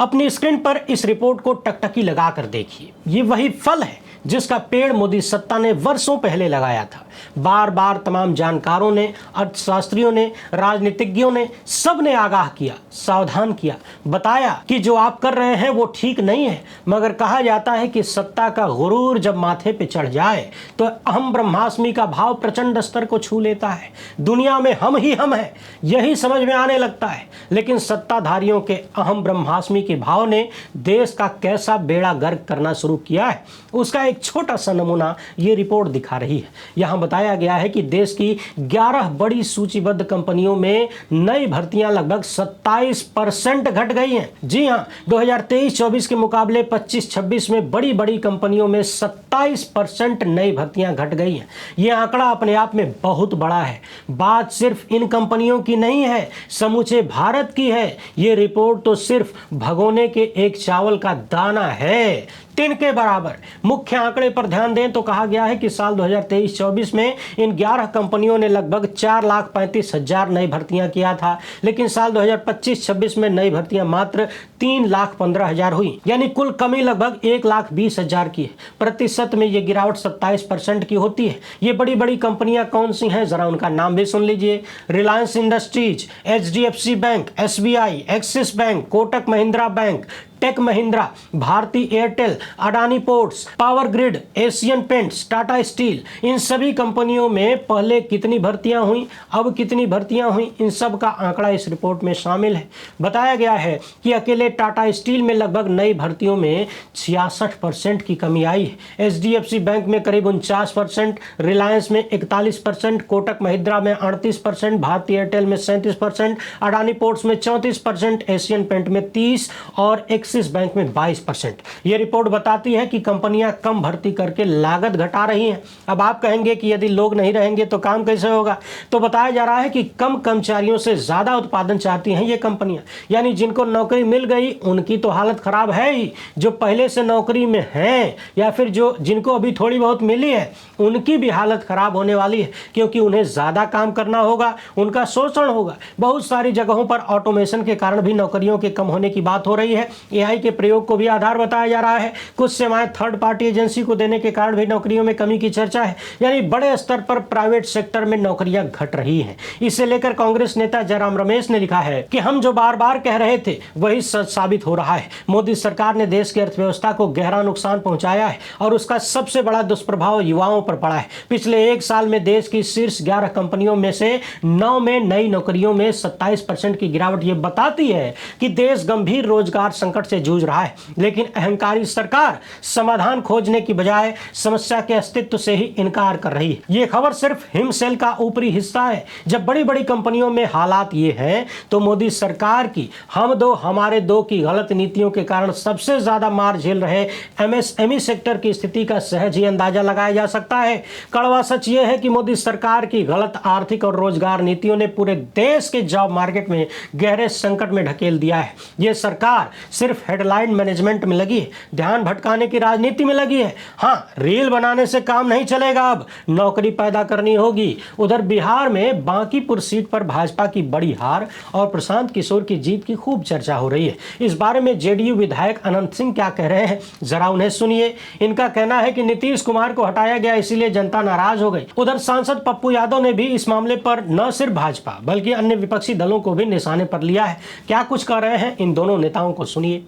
अपनी स्क्रीन पर इस रिपोर्ट को टकटकी लगाकर देखिए। ये वही फल है जिसका पेड़ मोदी सत्ता ने वर्षों पहले लगाया था। बार बार तमाम जानकारों ने, अर्थशास्त्रियों ने, राजनीतिज्ञों ने, सब ने आगाह किया, सावधान किया, बताया कि जो आप कर रहे हैं वो ठीक नहीं है। मगर कहा जाता है कि सत्ता का गुरूर जब माथे पे चढ़ जाए तो अहम ब्रह्मास्मि का भाव प्रचंड स्तर को छू लेता है। दुनिया में हम ही हम हैं, यही समझ में आने लगता है। लेकिन सत्ताधारियों के अहम ब्रह्मास्मि के भाव ने देश का कैसा बेड़ा गर्क करना शुरू किया है, उसका एक छोटा सा नमूना ये रिपोर्ट दिखा रही है। यहां बताया गया है कि देश की 11 बड़ी सूचीबद्ध कंपनियों में नई भर्तियां लगभग 27% घट गई हैं। जी हां, 2023-24 के मुकाबले 25-26 में बड़ी बड़ी कंपनियों में 27% नई भर्तियां घट गई हैं। यह आंकड़ा अपने आप में बहुत बड़ा है। बात सिर्फ इन कंपनियों की नहीं है, समूचे भारत की है। यह रिपोर्ट तो सिर्फ भगोने के एक चावल का दाना है, टिन के बराबर। मुख्य आंकड़े पर ध्यान दें तो कहा गया है कि साल 2023-24 में इन 11 कंपनियों ने लगभग 4,35,000 नई भर्तियां किया था, लेकिन साल 2025-26 में नई भर्तियां मात्र 3,15,000 हुई, यानी कुल कमी लगभग 1,20,000 की है। प्रतिशत में ये गिरावट 27% की होती है। ये बड़ी बड़ी कंपनियां कौन सी हैं, जरा उनका नाम भी सुन लीजिए। Reliance Industries, HDFC Bank, SBI, Axis Bank, Kotak Mahindra Bank, Tech Mahindra, Bharti Airtel, Adani Ports, Power Grid, Asian Paints, Tata Steel. इन सभी कंपनियों में पहले कितनी भर्तियां हुई, अब कितनी भर्तियां हुई, इन सब का आंकड़ा इस रिपोर्ट में शामिल है। बताया गया है कि अकेले टाटा स्टील में लगभग नई भर्तियों में 66% की कमी आई है। HDFC बैंक में करीब 49%, रिलायंस में 41%, कोटक महिंद्रा में 38%, भारती एयरटेल में 37%, अडानी पोर्ट्स में 34%, एशियन पेंट में 30% और एक्सिस बैंक में 22%। यह रिपोर्ट बताती है कि कंपनियां कम भर्ती करके लागत घटा रही हैं। अब आप कहेंगे कि यदि लोग नहीं रहेंगे तो काम कैसे होगा, तो बताया जा रहा है कि कम कर्मचारियों से ज्यादा उत्पादन चाहती हैं ये कंपनियां। यानी जिनको नौकरी मिल गई उनकी तो हालत खराब है ही, जो पहले से नौकरी में हैं या फिर जिनको अभी थोड़ी बहुत मिली है उनकी भी हालत खराब होने वाली है, क्योंकि उन्हें ज्यादा काम करना होगा, उनका शोषण होगा। बहुत सारी जगहों पर ऑटोमेशन के कारण भी नौकरियों के कम होने की बात हो रही है। AI के प्रयोग को भी आधार बताया जा रहा है। कुछ सेवाएं थर्ड पार्टी एजेंसी को देने के कारण भी नौकरियों में कमी की चर्चा है। यानी बड़े स्तर पर प्राइवेट सेक्टर में नौकरियां घट रही हैं। इसे लेकर कांग्रेस नेता जयराम रमेश ने लिखा है कि हम जो बार बार कह रहे थे वही सच साबित हो रहा है। मोदी सरकार ने देश की अर्थव्यवस्था को गहरा नुकसान पहुंचाया है और उसका सबसे बड़ा दुष्प्रभाव युवाओं पर पड़ा है। पिछले एक साल में देश की शीर्ष 11 कंपनियों में से 9 में नई नौकरियों में 27% की गिरावट ये बताती है कि देश गंभीर रोजगार संकट से जूझ रहा है। लेकिन अहंकारी सरकार समाधान खोजने की बजाय समस्या के अस्तित्व से ही इनकार कर रही है। यह खबर सिर्फ हिमसेल का ऊपरी हिस्सा है। जब बड़ी बड़ी कंपनियों में हालात ये हैं तो मोदी सरकार की हम दो हमारे दो की गलत नीतियों के कारण सबसे ज्यादा मार झेल रहे MSME सेक्टर की स्थिति का सहज ही अंदाजा लगाया जा सकता है। कड़वा सच यह है कि मोदी सरकार की गलत आर्थिक और रोजगार नीतियों ने पूरे देश के जॉब मार्केट में गहरे संकट में ढकेल दिया है। यह सरकार सिर्फ हेडलाइन मैनेजमेंट में लगी है, ध्यान भटकाने की राजनीति में लगी है। हाँ, रील बनाने से काम नहीं चलेगा, अब नौकरी पैदा करनी होगी। उधर बिहार में बांकीपुर सीट पर भाजपा की बड़ी हार और प्रशांत किशोर की जीत की खूब चर्चा हो रही है। इस बारे में JDU विधायक अनंत सिंह क्या कह रहे हैं, जरा उन्हें सुनिए। इनका कहना है कि नीतीश कुमार को हटाया गया इसलिए जनता नाराज हो गई। उधर सांसद पप्पू यादव ने भी इस मामले पर न सिर्फ भाजपा बल्कि अन्य विपक्षी दलों को भी निशाने पर लिया है। क्या कुछ कह रहे हैं इन दोनों नेताओं को सुनिए।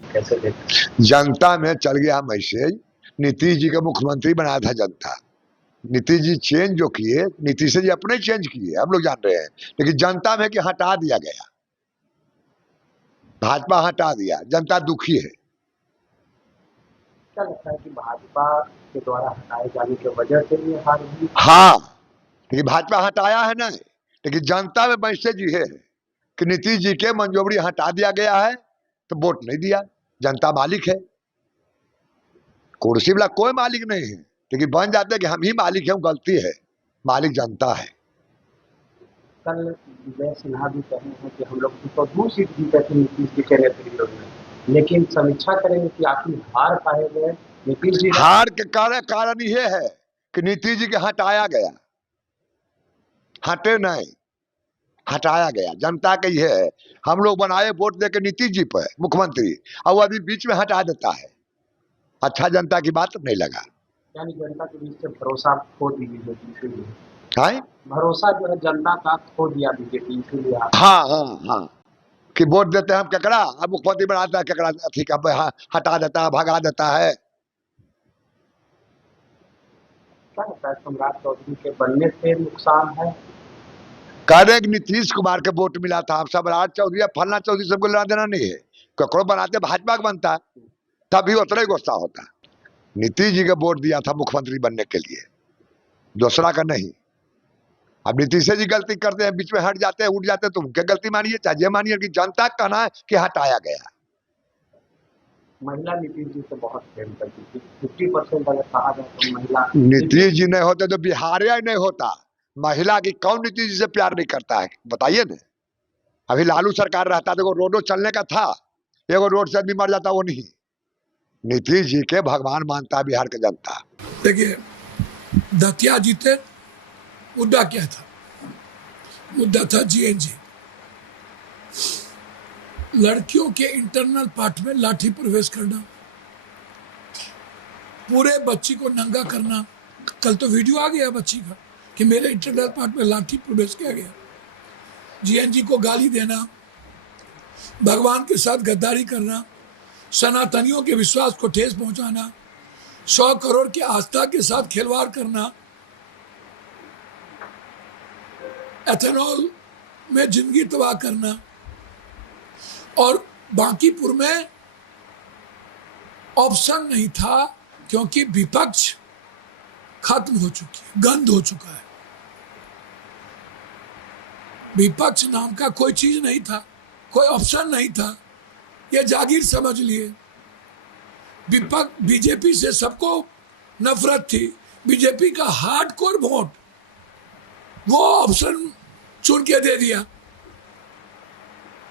जनता में चल गया मैसेज, नीतीश जी का मुख्यमंत्री बनाया था जनता। नीतीश जी चेंज जो किए, नीतीश जी अपने चेंज किए, हम लोग जान रहे हैं, लेकिन जनता में कि हटा दिया गया, भाजपा हटा दिया, जनता दुखी है। क्या लगता है कि भाजपा के द्वारा हटाए जाने की वजह से ये हार हुई? हाँ, लेकिन भाजपा हटाया है ना, लेकिन जनता में मैसेज ये है कि नीतीश जी के मंजूरी हटा दिया गया है तो वोट नहीं दिया। जनता मालिक है, कुर्सी वाला कोई मालिक नहीं है, लेकिन बन जाते हैं कि हम ही मालिक हैं, गलती है, मालिक जनता है। कल विजय सिन्हा भी कहे हैं कि हम लोग 202 सीट जीते थे नीतीश जी के नेतृत्व में, लेकिन समीक्षा करेंगे कि आखिर हार पाए गए नीतीश जी। हार के कारण ये है कि नीतीश जी के हटाया गया, हटे नहीं। हटाया गया। जनता का ये है, हम लोग बनाए वोट देके नीतीश जी पर मुख्यमंत्री, और वो अभी बीच में हटा देता है। अच्छा, जनता की बात नहीं लगा। यानी जनता के बीच से भरोसा खो दी बीजेपी, इसीलिए हाँ भरोसा जो है जनता का खो दिया बीजेपी, इसीलिए हाँ हाँ हाँ, कि वोट देते हैं हम केकड़ा, अब मुख्यमंत्री बनाता है केकड़ा, ठीक है, हटा देता है, भगा देता है। क्या लगता है सम्राट चौधरी के बनने से नुकसान है? कह रहे नीतीश कुमार के वोट मिला था, हम सम्राट चौधरी या फलना चौधरी सबको लेना देना नहीं है। ककड़ो बनाते भाजपा का बनता, तभी उतना ही गुस्सा होता। नीतीश जी का वोट दिया था मुख्यमंत्री बनने के लिए, दूसरा का नहीं। अब नीतीश जी गलती करते हैं, बीच में हट जाते हैं, उठ जाते हैं, तो उनके गलती मानिए चाहे मानिए, कि जनता का कहना है कि हटाया गया। महिला नीतीश जी से बहुत प्रेम करती थी, 50% अगर कहा जाए तो महिला। नीतीश जी नहीं होते तो बिहार ही नहीं होता। महिला की कौन नीतीश जी से प्यार नहीं करता है, बताइए ना। अभी लालू सरकार रहता देखो, रोडो चलने का था, एगो रोड से आदमी मर जाता, वो नहीं। नीतीश जी के भगवान मानता है बिहार की जनता। देखिए, दतिया जीते, मुद्दा क्या था? मुद्दा था जीएनजी। लड़कियों के इंटरनल पार्ट में लाठी प्रवेश करना, पूरे बच्ची को नंगा करना। कल तो वीडियो आ गया बच्ची का कि मेरे इंटरनल पार्ट में लाठी प्रवेश किया गया। जीएनजी को गाली देना, भगवान के साथ गद्दारी करना, सनातनियों के विश्वास को ठेस पहुंचाना, 100 करोड़ की आस्था के साथ खिलवाड़ करना, एथेनॉल में जिंदगी तबाह करना, और बांकीपुर में ऑप्शन नहीं था क्योंकि विपक्ष खत्म हो चुकी है, गंद हो चुका है। विपक्ष नाम का कोई चीज नहीं था, कोई ऑप्शन नहीं था, ये जागीर समझ लिए। विपक्ष, बीजेपी से सबको नफरत थी, बीजेपी का हार्डकोर वोट वो ऑप्शन चुन के दे दिया,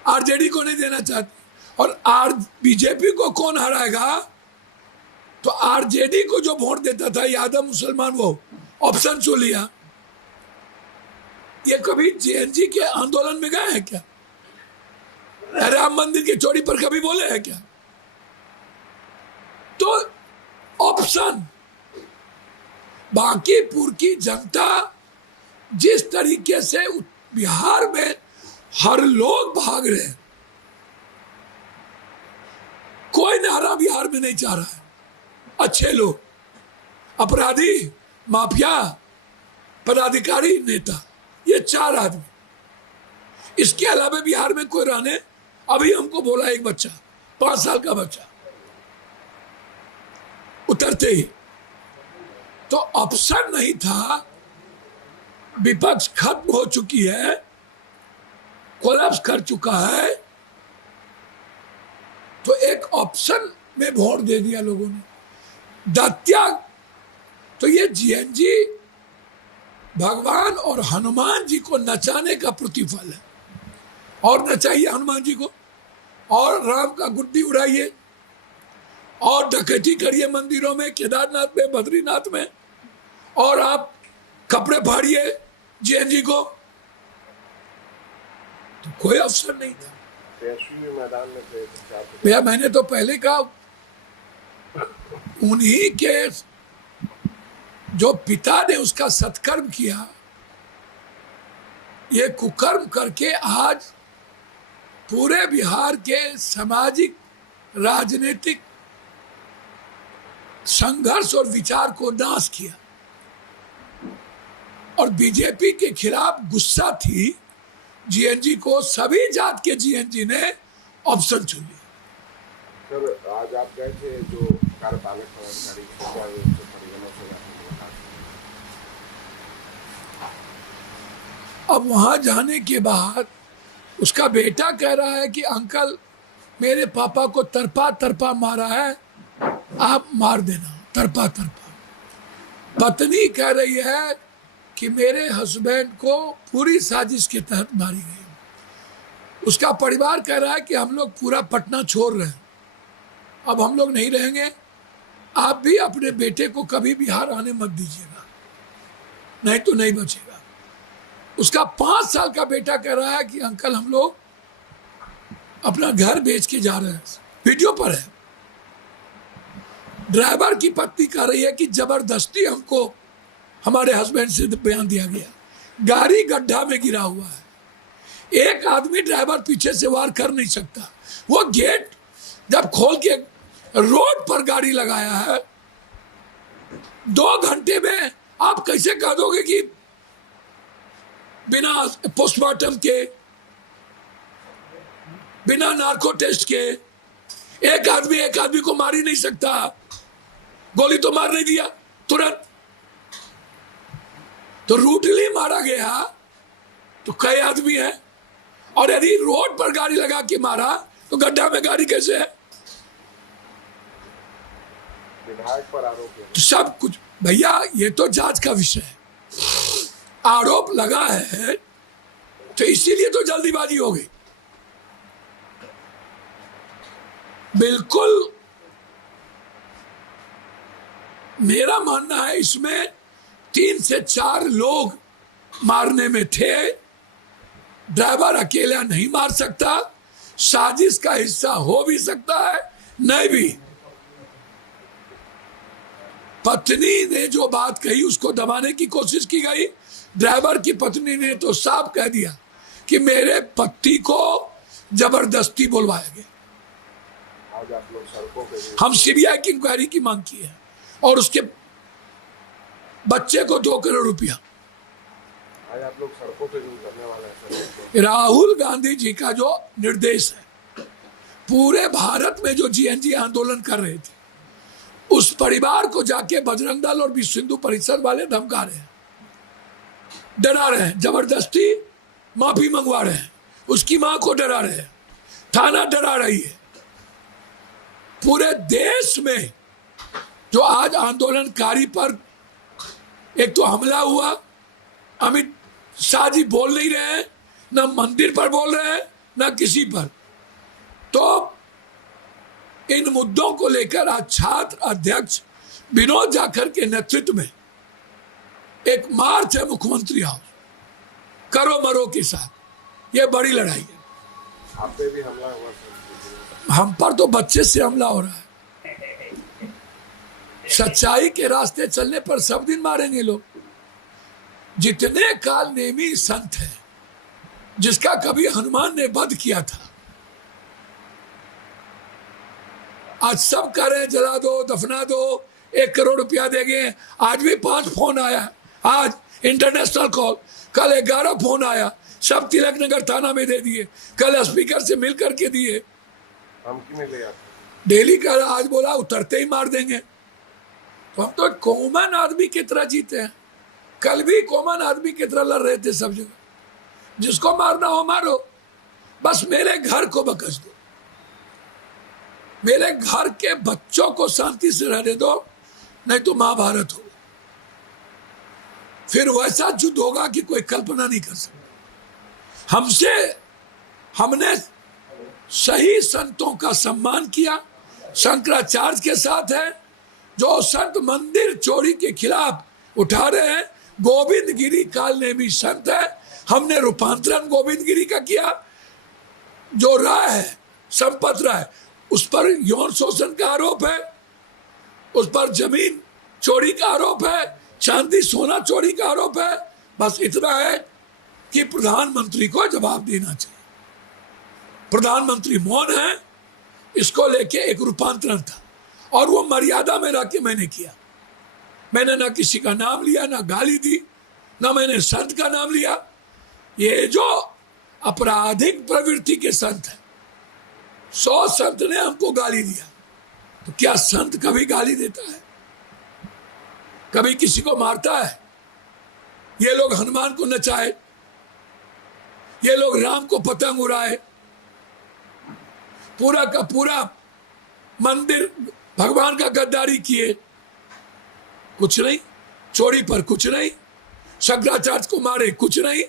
आरजेडी को नहीं देना चाहते। और बीजेपी को कौन हराएगा? तो आरजेडी को जो वोट देता था यादव मुसलमान, वो ऑप्शन चुन लिया। ये कभी जेएनजी के आंदोलन में गए हैं क्या? राम मंदिर की चोरी पर कभी बोले हैं क्या? तो ऑप्शन, बांकीपुर की जनता जिस तरीके से बिहार में हर लोग भाग रहे हैं, कोई नारा बिहार में नहीं चाह रहा है। अच्छे लोग, अपराधी, माफिया, पदाधिकारी, नेता, ये 4 आदमी। इसके अलावा बिहार में कोई रहने, अभी हमको बोला एक बच्चा, 5 साल का बच्चा, उतरते ही। तो ऑप्शन नहीं था, विपक्ष खत्म हो चुकी है, कोलैप्स कर चुका है, तो एक ऑप्शन में वोट दे दिया लोगों ने। दत्या, तो ये जीएनजी भगवान और हनुमान जी को नचाने का प्रतिफल है। और नचाइए हनुमान जी को, और राम का गुड्डी उड़ाइए, और डकैती करिए मंदिरों में, केदारनाथ में, बद्रीनाथ में, और आप कपड़े फाड़िए जीएनजी को। तो कोई अवसर नहीं था। मैदान में भैया, मैंने तो पहले कहा, उन्हीं के जो पिता ने उसका सत्कर्म किया, ये कुकर्म करके आज पूरे बिहार के सामाजिक, राजनीतिक संघर्ष और विचार को नाश किया। और बीजेपी के खिलाफ गुस्सा थी जीएनजी को, सभी जात के जीएनजी ने ऑप्शन चुन लिया। सर, आज आप गए थे जो कार्यपालक पदाधिकारी परिजनों से अब वहां जाने के बाद उसका बेटा कह रहा है कि अंकल, मेरे पापा को तरपा तरपा मारा है, आप मार देना, तरपा तरपा। पत्नी कह रही है कि मेरे हस्बैंड को पूरी साजिश के तहत मारी गई। उसका परिवार कह रहा है कि हम लोग पूरा पटना छोड़ रहे हैं, अब हम लोग नहीं रहेंगे, आप भी अपने बेटे को कभी बिहार आने मत दीजिएगा, नहीं तो नहीं बचेगा। उसका 5 साल का बेटा कह रहा है कि अंकल हम लोग अपना घर बेच के जा रहे हैं, वीडियो पर है। ड्राइवर की पत्नी कह रही है कि जबरदस्ती हमको हमारे हस्बैंड से बयान दिया गया, गाड़ी गड्ढा में गिरा हुआ है, एक आदमी ड्राइवर पीछे से वार कर नहीं सकता। वो गेट जब खोल के रोड पर गाड़ी लगाया है, 2 घंटे में आप कैसे कह दोगे कि बिना पोस्टमार्टम के, बिना नार्को टेस्ट के एक आदमी को मार ही नहीं सकता। गोली तो मार नहीं दिया तुरंत, तो रूटली मारा गया तो कई आदमी है, और यदि रोड पर गाड़ी लगा के मारा तो गड्ढा में गाड़ी कैसे है? विधायक पर आरोप है। तो सब कुछ भैया ये तो जांच का विषय है। आरोप लगा है तो इसीलिए तो जल्दीबाजी हो गई। बिल्कुल मेरा मानना है इसमें 3 से 4 लोग मारने में थे। ड्राइवर अकेला नहीं मार सकता, साजिश का हिस्सा हो भी सकता है, नहीं भी। पत्नी ने जो बात कही उसको दबाने की कोशिश की गई। ड्राइवर की पत्नी ने तो साफ कह दिया कि मेरे पति को जबरदस्ती बुलवाया गया। आज आप लोग सड़कों पे भी- हम सीबीआई की इंक्वायरी की मांग की है और उसके बच्चे को 2 करोड़ रुपया। आज आप लोग सड़कों पे भी उतरने वाले हैं सर। राहुल गांधी जी का जो निर्देश है, पूरे भारत में जो जीएनजी आंदोलन कर रहे थे, उस परिवार को जाके बजरंग दल और विश्व हिंदू परिषद वाले धमका रहे हैं, डरा रहे हैं, जबरदस्ती माफी मंगवा रहे हैं, उसकी मां को डरा रहे हैं, थाना डरा रही है। पूरे देश में जो आज आंदोलनकारी पर एक तो हमला हुआ, अमित शाह जी बोल नहीं रहे हैं, ना मंदिर पर बोल रहे हैं, ना किसी पर। तो इन मुद्दों को लेकर आज छात्र अध्यक्ष विनोद जाखड़ के नेतृत्व में एक मार्च है मुख्यमंत्री हाउस, करो मरो के साथ। ये बड़ी लड़ाई है। आप पे भी हमला हुआ सर। हम पर तो बच्चे से हमला हो रहा है। सच्चाई के रास्ते चलने पर सब दिन मारेंगे लोग। जितने काल नेमी संत है, जिसका कभी हनुमान ने वध किया था, आज सब कह रहे हैं जला दो, दफना दो, 1 करोड़ रुपया देंगे। आज भी 5 फोन आया, आज इंटरनेशनल कॉल, कल 11 फोन आया, सब तिलक नगर थाना में दे दिए, कल स्पीकर से मिल करके दिए। धमकी मिले आप? डेली का आज बोला उतरते ही मार देंगे। तो हम तो कॉमन आदमी की तरह जीते हैं। कल भी कॉमन आदमी की तरह लड़ रहे थे सब जगह। जिसको मारना हो मारो, बस मेरे घर को बकस दो, मेरे घर के बच्चों को शांति से रहने दो, नहीं तो महाभारत हो। फिर वैसा युद्ध होगा कि कोई कल्पना नहीं कर सकता। हमने सही संतों का सम्मान किया। शंकराचार्य के साथ है, जो संत मंदिर चोरी के खिलाफ उठा रहे हैं। गोविंद गिरी काल ने भी संत है, हमने रूपांतरण गोविंद गिरी का किया। जो राय है संपत राय, उस पर यौन शोषण का आरोप है, उस पर जमीन चोरी का आरोप है, चांदी सोना चोरी का आरोप है। बस इतना है कि प्रधानमंत्री को जवाब देना चाहिए। प्रधानमंत्री मौन है, इसको लेके एक रूपांतरण था और वो मर्यादा में रह के मैंने किया। मैंने ना किसी का नाम लिया, ना गाली दी, ना मैंने संत का नाम लिया। ये जो आपराधिक प्रवृत्ति के संत है, 100 संत ने हमको गाली दिया, तो क्या संत कभी गाली देता है? कभी किसी को मारता है? ये लोग हनुमान को नचाए, ये लोग राम को पतंग उड़ाए, पूरा का पूरा मंदिर भगवान का गद्दारी किए, कुछ नहीं। चोरी पर कुछ नहीं, शंकराचार्य को मारे कुछ नहीं,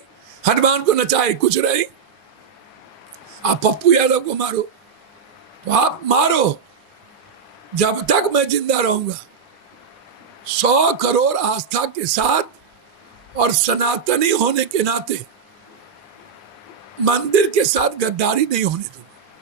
हनुमान को नचाए कुछ नहीं। आप पप्पू यादव को मारो तो आप मारो, जब तक मैं जिंदा रहूंगा 100 करोड़ आस्था के साथ और सनातनी होने के नाते मंदिर के साथ गद्दारी नहीं होने दूंगा।